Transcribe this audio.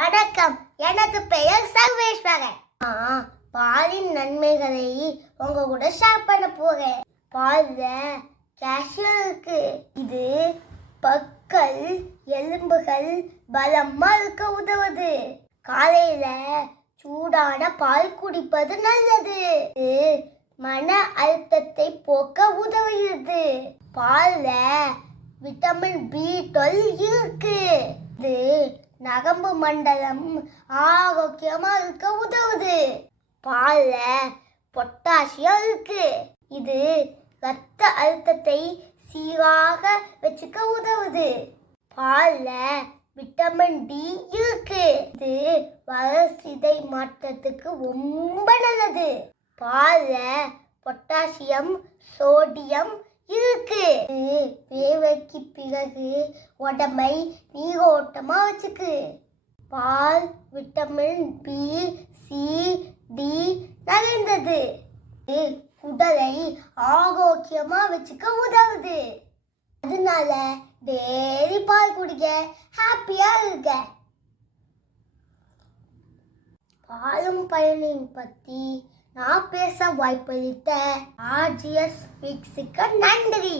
வணக்கம், எனது பெயர் சர்வேஸ்வரன். பாலின் நன்மைகளை உங்க கூட ஷேர் பண்ண போறேன். பால்ல கால்சியம் இருக்கு. இது பற்கள், எலும்புகள் பலமா இருக்க உதவுது. காலையில சூடான பால் குடிப்பது நல்லது. மன அழுத்தத்தை போக்க உதவுகிறது. பால்ல விட்டமின் B12 இருக்கு. இது நரம்பு மண்டலம் ஆரோக்கியமா இருக்க உதவுது. பால்ல பொட்டாசியம் இருக்கு. இது ரத்த அழுத்தத்தை சீராக வச்சுக்க உதவுது. பால்ல விட்டமின் D இருக்கு. இது வளர்சிதை மாற்றத்துக்கு ரொம்ப நல்லது. பால்ல பொட்டாசியம், சோடியம் இருக்கு. வேலைக்கு பிறகு உடம்பை நீரோட்டமா வச்சுக்கு. பால் விட்டமின் B, C, D நிறைந்தது. உடலை ஆரோக்கியமா வச்சுக்க உதவுது. அதனால டெய்லி பால் குடிக்க ஹாப்பியா இருக்க. பாலும் பயனையும் பத்தி நான் பேச வாய்ப்பளித்த RGS Speaks க்கு நன்றி.